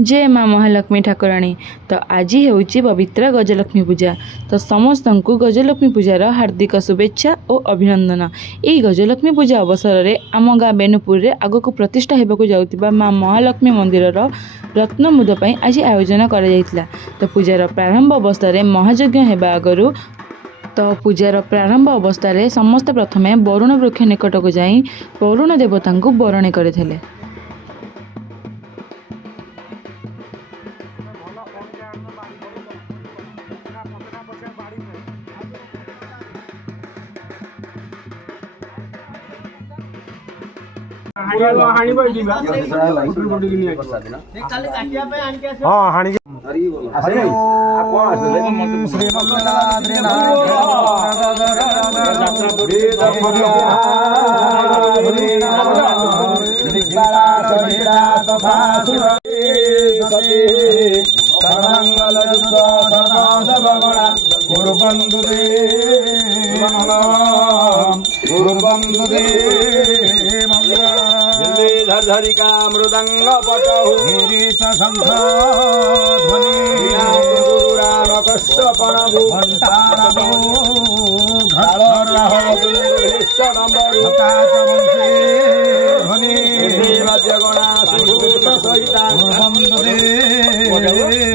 जय माँ महालक्ष्मी ठाकुराणी। तो आज होची पवित्र गजलक्ष्मी पूजा। तो समस्त को गजलक्ष्मी पूजार हार्दिक शुभेच्छा और अभिनंदन। यही गजलक्ष्मी पूजा अवसर में आम गाँ बेनुपुर में आग को प्रतिष्ठा होगा जाउतिबा माँ महालक्ष्मी मंदिर रत्नमुद आज आयोजन कर। तो पूजार प्रारंभ अवस्था महायज्ञ होगा आगु। तो पूजार प्रारंभ अवस्था समस्त प्रथमे वरुण वृक्ष निकट को जाई वरुण देवता को बरणी करथिले। धरिका मृदंग पटहु शंख ध्वनि राम कश्यपणभु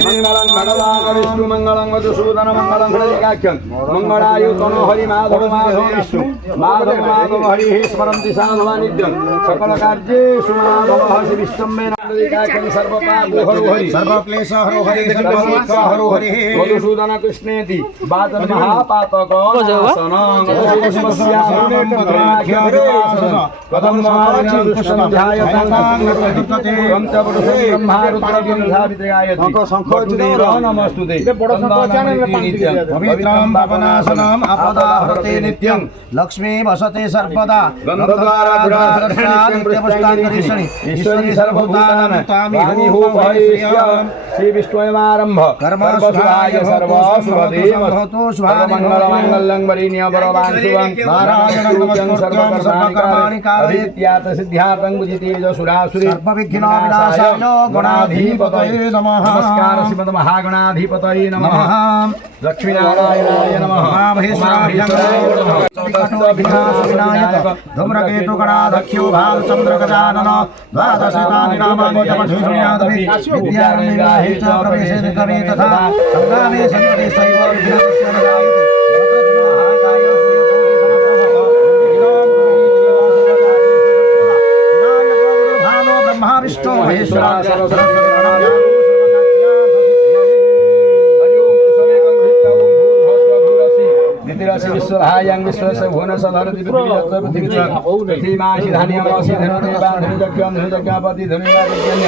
मंगलं भगवान विष्णु मंगलं मधुसूदन मंगलं हृदयाख्यं मंगलायुतनो हरि माधव माधव विष्णु माधव माधव हरि स्मरन्ति साधवा नित्यं सकल कार्येषु माधव हरि विष्णुमेन हृदयाख्यं सर्वपापो हरो हरि सर्वक्लेश हरो हरि सर्वदुःख हरो हरि मधुसूदन कृष्णेति बादल महापातक नाशनं कदम लक्ष्मी वसते सर्वदा श्री विष्णुमारंभ कर्म शुभाय सर्व शुभमंगलं वरेण्य वरदान शुभं नारायणं सर्वकर्माणि कारयेत्यात् सिद्ध्यार्थं गुजितेज सुरासुरे सर्वविघ्न विनाशाय गणाधिपतये नमः। नमस्कार श्रीमद महागणाधिपतये नमः। लक्ष्मीनारायणाय नमः। महामहेश्वराय धूम्रकेतु गणाध्यक्षो भालचंद्र गजानन द्वादशतानि नामानि जपधुर्यादपि विद्यारण्यगाहे च प्रवेशे कवे तथा संग्रामे सन्ति सैव विघ्नस्य नजायते। विष्णु महेश्वरा विश्वहायं विश्वस्य भुवनस्य धरति पृथ्वी मासि धान्यमासि धनुर्देवा धनुर्जज्ञं धनुर्जज्ञापति धनुर्वादिज्ञन्य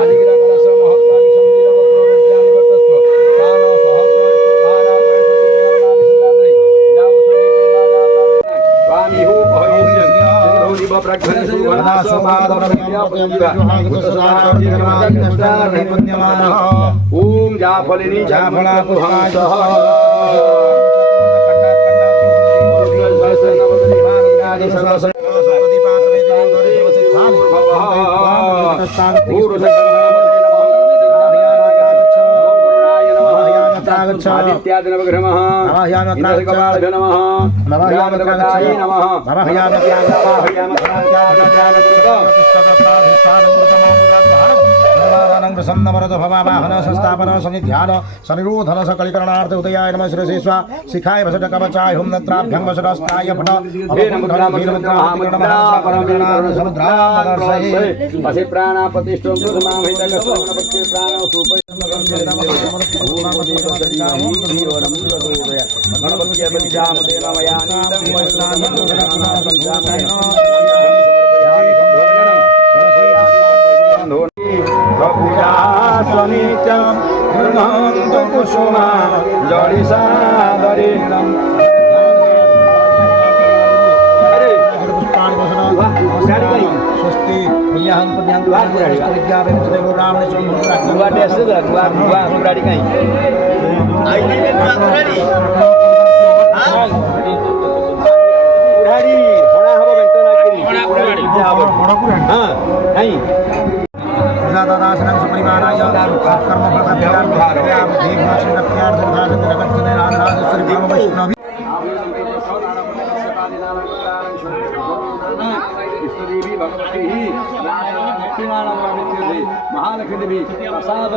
आदिग्रहकलश महत्त्वा विसंधिरवप्रोज्ञानि वर्तस्व काल सहस्र धारा परिषदि जाओ सदी स्वामी हो भयस्य सिंधोनिव प्रज्ञन सुवना समादर ओम जाफलिनी जाफला कुहंसः प्रसन्नवरद भवावाहन संस्थापन सन्निध्यान सनिरोधन सकलिकरणार्थ उदयाय नमः शिरसेस्वा शिखाय वसट कवचाय हुम नत्राभ्यं वसटस्ताय फट पशि प्राणापतिष्ठं प्रथमामहितकस्वनपत्ये प्राणो पूजासनित्यं गृह्णन्तु कुसुमा जडिसादरेणं स्वस्ति पुण्याहं पुण्यां विज्ञापनं सदैव रामणे दादासनं सुपरिवाराय सत्कर्म फलप्रत्यार्थ महालक्ष्मी देवी प्रसाद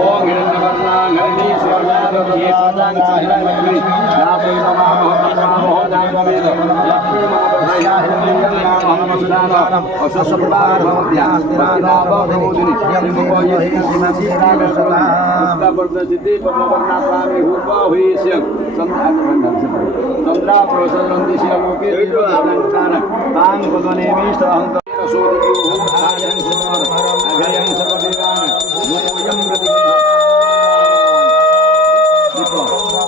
ओम हिरण्यवर्णां हरिणी स्वर्णादि सदां साहिरण्यग्नि नापै नमः जागवेद लक्ष्मी महाप्रभया हिरण्यवर्णां महमस्नानम् असस्वभाव भवत्याः भवोदिनि श्रीमुखोयति श्रीमतीरागसदा उत्तरप्रदेशति पद्मवर्णाप्रामि हुपा हुइस्यं चंद्रा प्रोसरन्दिस्य लोके दिव्यज्ञान तां पदनेमि सहन्त सोदियो आयं सुमर अगयं सर्वदेवान मोयं प्रतिगतं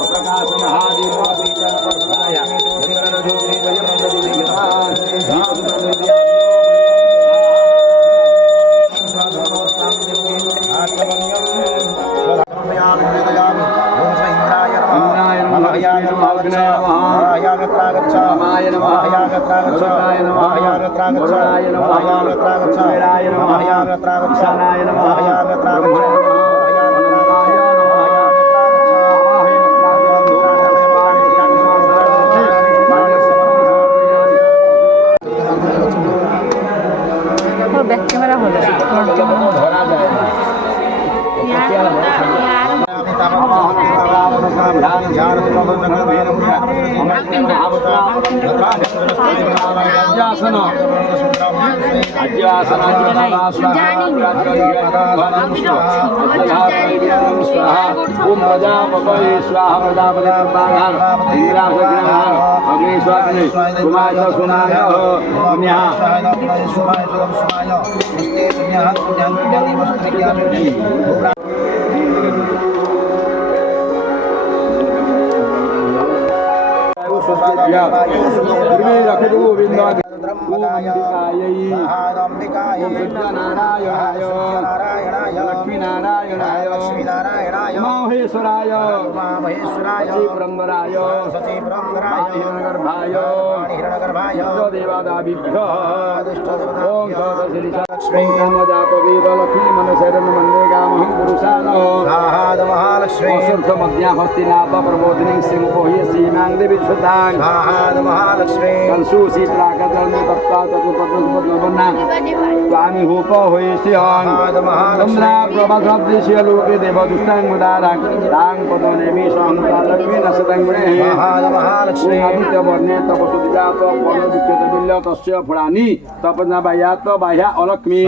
प्रकाश महादेव पवित्रं प्रभुराय चंद्र ज्योति वयं प्रतिगतान् बैक कैमरा हो लक्ष्मीनारायणाय महेश्वराय सचिवरंगराय हिरण्यगर्भाय देवादाभिभ्यः ओम लक्ष्मी मनशरण मन्ये गामहं पुरुषानो महालक्ष्मी मध्याहस्तिनाथ प्रबोधिनी सिंहोहि सीमां देवी सुतां महालक्ष्मी कंसूसी प्राकतन तप्ता तत्पद्मपद्मवन्नां स्वामी होप होइस्यं चंद्रा प्रभाद्रस्य लोके देवदुष्टां मुदारां तां पदनेमि सहन्ता लक्ष्मी नसतं गुणे महालक्ष्मी आदित्य वर्णे तपसुदिजात फलविक्यत बिल्य तस्य फलानि तपना बाह्यात बाह्या अलक्ष्मी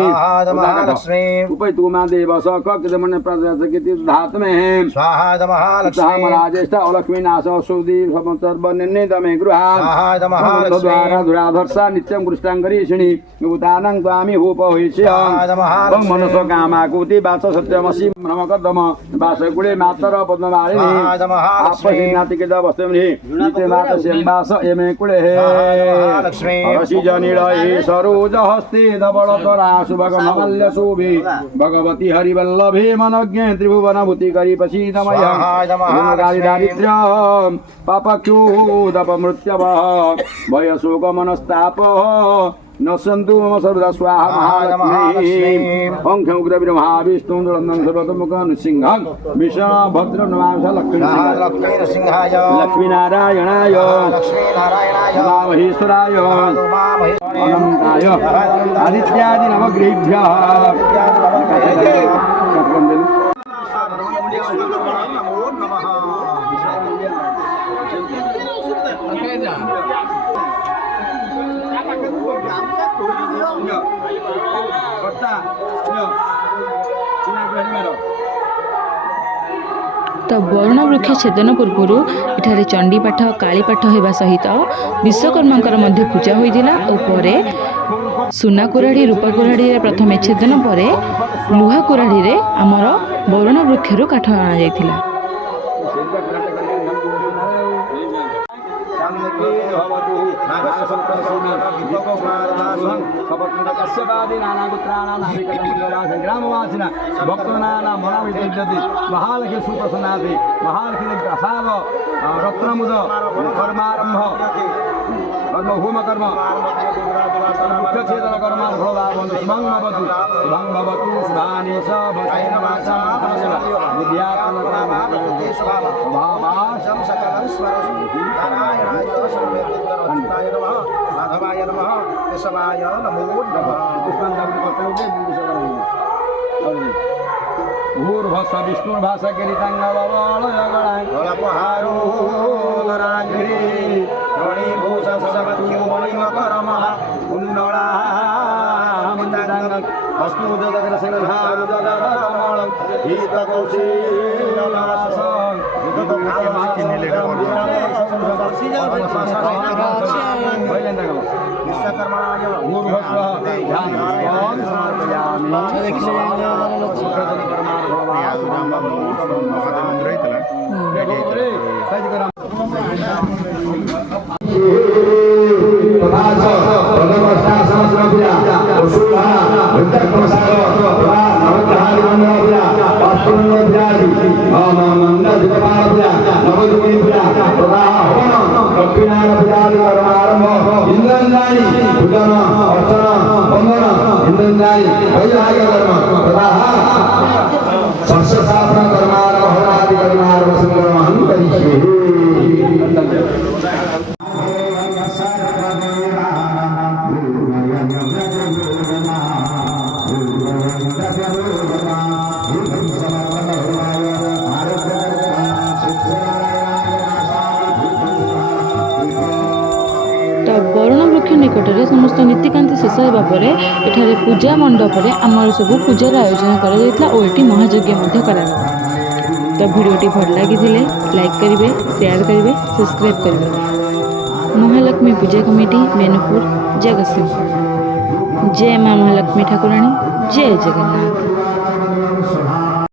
महालक्ष्मी उपैतुमा देव सककदमन प्रजासकिति धातमे स्वाहा महालक्ष्मी राजेष्ठ अलक्ष्मी नाश सुदी सर्वनिर्णय दमे गृहात् महालक्ष्मी द्वारा दुराधर्षा नित्यं कृष्णांगरीषिणी उदानं स्वामी होप होइस्यं मनसो कामाकुति वाच सत्यमसि भ्रमकदम वासकुले मातर पद्ममालिनी आपसिन्नातिके वस्तुमनि नित्य मात सेवास एमे कुले महालक्ष्मी रसि जनिलये सरोज हस्ते धवलतरा सुभगमल्य शोभे भगवती हरिवल्लभे मनज्ञे त्रिभुवन भूति करी पसीदमय दारिद्र्य पापक्षोदपमृत्यव भय शोक मनस्ताप न सन्तु मम सर्वदा स्वाहा महालक्ष्मी ओं ख्यं उग्रवीर महाविष्णुं दुरन्दं सर्वतोमुखं नृसिंहं विष्णुभद्र नमामि लक्ष्मीनारायणाय महेश्वराय अनन्ताय आदित्यादि नवग्रहेभ्यः तो वरुण वृक्ष छेदन पूर्व एठारे चंडीपाठ कालीपाठ होगा सहित विश्वकर्मा पूजा होता और परे सुना कुराड़ी रूपा कुराड़ी प्रथम छेदन पर लुहा कुराड़ी रे आमर वरुण वृक्ष काठ अणा जाइथिला। महालक्ष्मी सुप्रसन्नाथि महालक्ष्मी प्रसाद रत्नमुद कर्मारंभ कर्म होम कर्म मुख्यछेदन कर्म फलदाभवन्तु शुभं भवतु शुभानि च भवतेन वाचा विद्यातन भावाशं सकलं स्मरतु नारायणाय सर्वेन्द्ररचिताय नमः माधवाय नमः केशवाय नमो नमः भूर्भस्व विष्णुर्भास गिरितङ्गवलयगणायपहारो गराग्रे रणीभूषसवत्यो मणिमकरमः कुण्डलामिताङ्गं अस्तुदग्रसंघारुदगरकमलं हीतकौशीलनाशं विश्वकर्मणाय भूर्भस्व ध्यानं ବରୁଣ ବୃକ୍ଷ ନିକଟରେ ସମସ୍ତ ନୀତିକାନ୍ତି ଶେଷ ହେବା ପରେ ଏଠାରେ ପୂଜା ମଣ୍ଡପରେ ଆମର ସବୁ ପୂଜାର ଆୟୋଜନ କରାଯାଇଥିଲା ଓ ଏଠି ମହାଯଜ୍ଞ ମଧ୍ୟ କରାଗଲା। ତ ଭିଡ଼ିଓଟି ଭଲ ଲାଗିଥିଲେ ଲାଇକ୍ କରିବେ, ସେୟାର କରିବେ, ସବସ୍କ୍ରାଇବ୍ କରିବେ। ମହାଲକ୍ଷ୍ମୀ ପୂଜା କମିଟି ବେନପୁର ଜଗତସିଂହପୁର। ଜୟ ମା ମହାଲକ୍ଷ୍ମୀ ଠାକୁରାଣୀ, ଜୟ ଜଗନ୍ନାଥ।